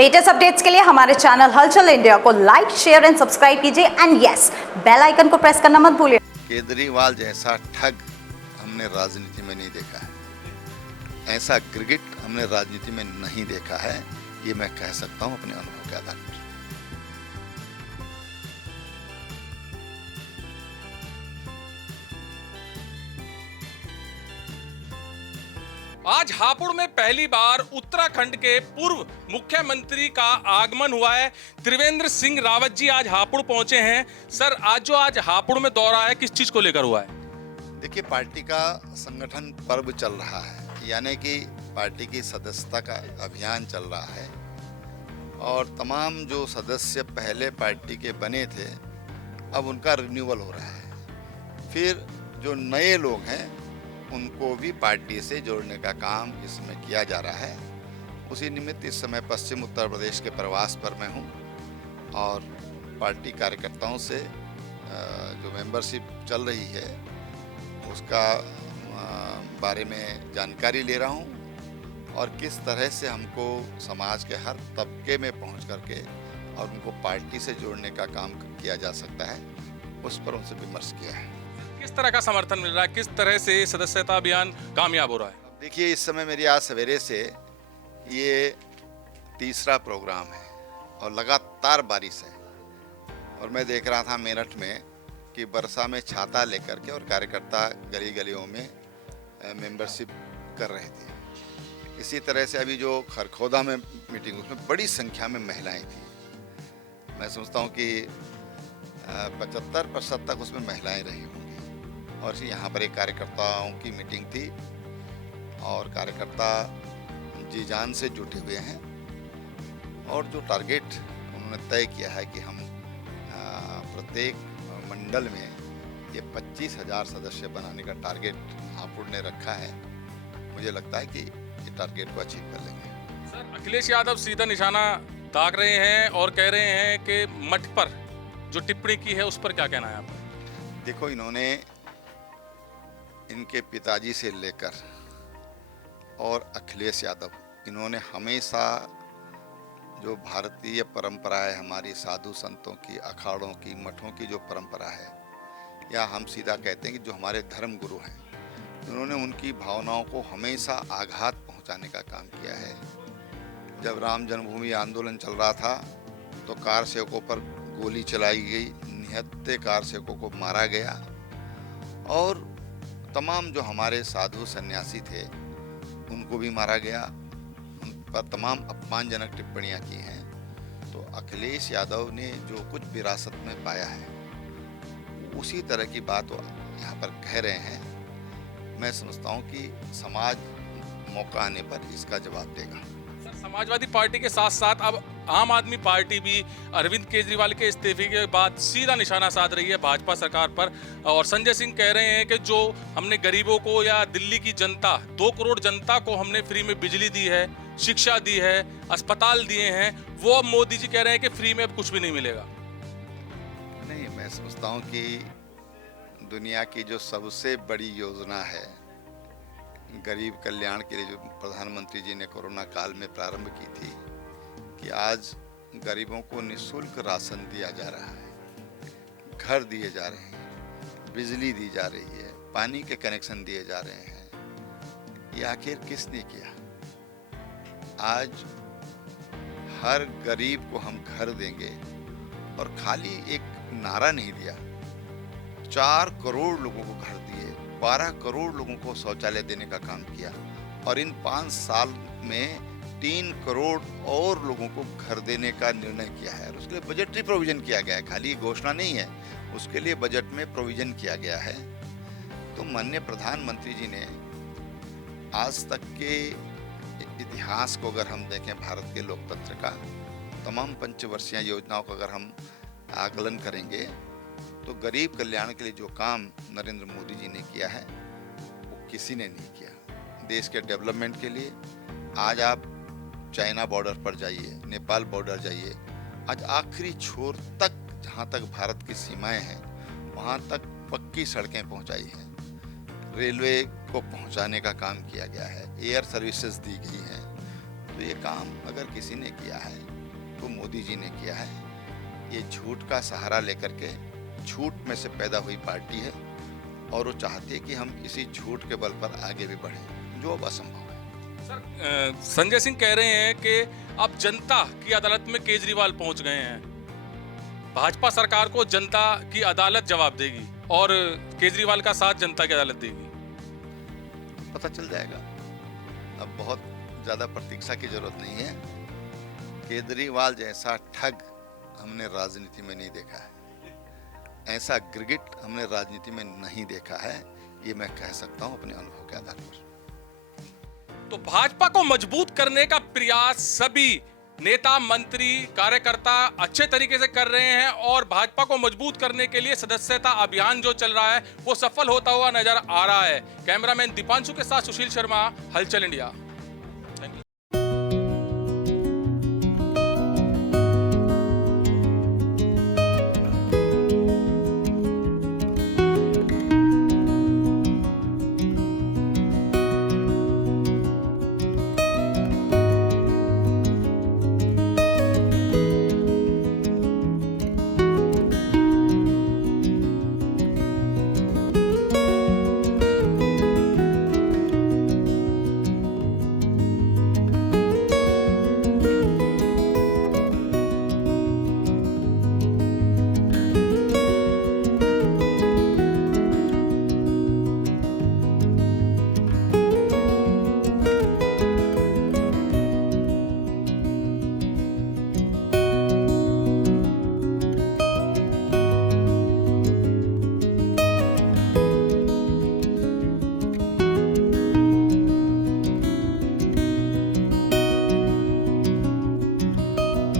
Latest updates के लिए हमारे चैनल हलचल इंडिया को लाइक, शेयर एंड सब्सक्राइब कीजिए एंड यस, बेल आइकन को प्रेस करना मत भूलिए। केजरीवाल जैसा ठग हमने राजनीति में नहीं देखा है, ऐसा गिरगिट हमने राजनीति में नहीं देखा है, ये मैं कह सकता हूं अपने अनुभव के आधार पर। आज हापुड़ में पहली बार उत्तराखंड के पूर्व मुख्यमंत्री का आगमन हुआ है। त्रिवेंद्र सिंह रावत जी आज हापुड़ पहुंचे हैं। सर, आज हापुड़ में दौरा है, किस चीज को लेकर हुआ है? देखिए, पार्टी का संगठन पर्व चल रहा है, यानी कि पार्टी की सदस्यता का अभियान चल रहा है और तमाम जो सदस्य पहले पार्टी के बने थे अब उनका रिन्यूअल हो रहा है। फिर जो नए लोग हैं उनको भी पार्टी से जोड़ने का काम इसमें किया जा रहा है। उसी निमित्त इस समय पश्चिम उत्तर प्रदेश के प्रवास पर मैं हूँ और पार्टी कार्यकर्ताओं से जो मेंबरशिप चल रही है उसका बारे में जानकारी ले रहा हूँ और किस तरह से हमको समाज के हर तबके में पहुँच करके और उनको पार्टी से जोड़ने का काम किया जा सकता है, उस पर उनसे विमर्श किया है। किस तरह का समर्थन मिल रहा है, किस तरह से सदस्यता अभियान कामयाब हो रहा है? देखिए, इस समय मेरी आज सवेरे से ये तीसरा प्रोग्राम है और लगातार बारिश है और मैं देख रहा था मेरठ में कि वर्षा में छाता लेकर के और कार्यकर्ता गली गलियों में मेंबरशिप कर रहे थे। इसी तरह से अभी जो खरखोदा में मीटिंग, उसमें बड़ी संख्या में महिलाएं थी। मैं समझता हूँ कि 75% तक उसमें महिलाएं रही होंगी। और यहाँ पर एक कार्यकर्ताओं की मीटिंग थी और कार्यकर्ता जी जान से जुटे हुए हैं और जो टारगेट उन्होंने तय किया है कि हम प्रत्येक मंडल में ये 25,000 सदस्य बनाने का टारगेट हापुड़ ने रखा है। मुझे लगता है कि ये टारगेट को अचीव कर लेंगे। सर, अखिलेश यादव सीधा निशाना दाग रहे हैं और कह रहे हैं कि मठ पर जो टिप्पणी की है उस पर क्या कहना है आपका? देखो, इन्होंने इनके पिताजी से लेकर और अखिलेश यादव, इन्होंने हमेशा जो भारतीय परंपरा है हमारी, साधु संतों की, अखाड़ों की, मठों की जो परंपरा है, या हम सीधा कहते हैं कि जो हमारे धर्म गुरु हैं, उन्होंने उनकी भावनाओं को हमेशा आघात पहुंचाने का काम किया है। जब राम जन्मभूमि आंदोलन चल रहा था तो कार सेवकों पर गोली चलाई गई, निहत्थे कार सेवकों को मारा गया और तमाम जो हमारे साधु सन्यासी थे उनको भी मारा गया, उन पर तमाम अपमानजनक टिप्पणियां की हैं। तो अखिलेश यादव ने जो कुछ विरासत में पाया है उसी तरह की बात वो यहाँ पर कह रहे हैं। मैं समझता हूँ कि समाज मौका आने पर इसका जवाब देगा। सर, समाजवादी पार्टी के साथ साथ अब आम आदमी पार्टी भी अरविंद केजरीवाल के इस्तीफे के बाद सीधा निशाना साध रही है भाजपा सरकार पर और संजय सिंह कह रहे हैं कि जो हमने गरीबों को या दिल्ली की जनता, 2 करोड़ जनता को हमने फ्री में बिजली दी है, शिक्षा दी है, अस्पताल दिए हैं, वो अब मोदी जी कह रहे हैं कि फ्री में अब कुछ भी नहीं मिलेगा। नहीं, मैं समझता हूँ कि दुनिया की जो सबसे बड़ी योजना है गरीब कल्याण के लिए, जो प्रधानमंत्री जी ने कोरोना काल में प्रारंभ की थी, कि आज गरीबों को निःशुल्क राशन दिया जा रहा है, घर दिए जा रहे हैं, बिजली दी जा रही है, पानी के कनेक्शन दिए जा रहे हैं। ये आखिर किसने किया? आज हर गरीब को हम घर देंगे और खाली एक नारा नहीं दिया, 4 करोड़ लोगों को घर दिए, 12 करोड़ लोगों को शौचालय देने का काम किया और इन 5 साल में 3 करोड़ और लोगों को घर देने का निर्णय किया है और उसके लिए बजटरी प्रोविजन किया गया है। खाली घोषणा नहीं है, उसके लिए बजट में प्रोविजन किया गया है। तो माननीय प्रधानमंत्री जी ने आज तक के इतिहास को अगर हम देखें, भारत के लोकतंत्र का, तमाम पंचवर्षीय योजनाओं का अगर हम आकलन करेंगे तो गरीब कल्याण के लिए जो काम नरेंद्र मोदी जी ने किया है वो किसी ने नहीं किया। देश के डेवलपमेंट के लिए आज आप चाइना बॉर्डर पर जाइए, नेपाल बॉर्डर जाइए, आज आखिरी छोर तक जहाँ तक भारत की सीमाएं हैं वहाँ तक पक्की सड़कें पहुँचाई हैं, रेलवे को पहुँचाने का काम किया गया है, एयर सर्विसेज दी गई हैं। तो ये काम अगर किसी ने किया है को मोदी जी ने किया है। ये झूठ का सहारा लेकर के झूठ में से पैदा हुई पार्टी है और वो चाहती है कि हम इसी झूठ के बल पर आगे भी बढ़ें, जो अब असंभव है। सर, संजय सिंह कह रहे हैं कि अब जनता की अदालत में केजरीवाल पहुंच गए हैं, भाजपा सरकार को जनता की अदालत जवाब देगी और केजरीवाल का साथ जनता की अदालत देगी। पता चल जाएगा, अब बहुत ज़्यादा प्रतीक्षा की जरूरत नहीं है। केजरीवाल जैसा ठग हमने राजनीति में नहीं देखा है, ऐसा गिरगिट हमने राजनीति में नहीं देखा है, ये मैं कह सकता हूं अपने अनुभव के आधार पर। तो भाजपा को मजबूत करने का प्रयास सभी नेता, मंत्री, कार्यकर्ता अच्छे तरीके से कर रहे हैं और भाजपा को मजबूत करने के लिए सदस्यता अभियान जो चल रहा है वो सफल होता हुआ नजर आ रहा है। कैमरामैन दीपांशु के साथ सुशील शर्मा, हलचल इंडिया।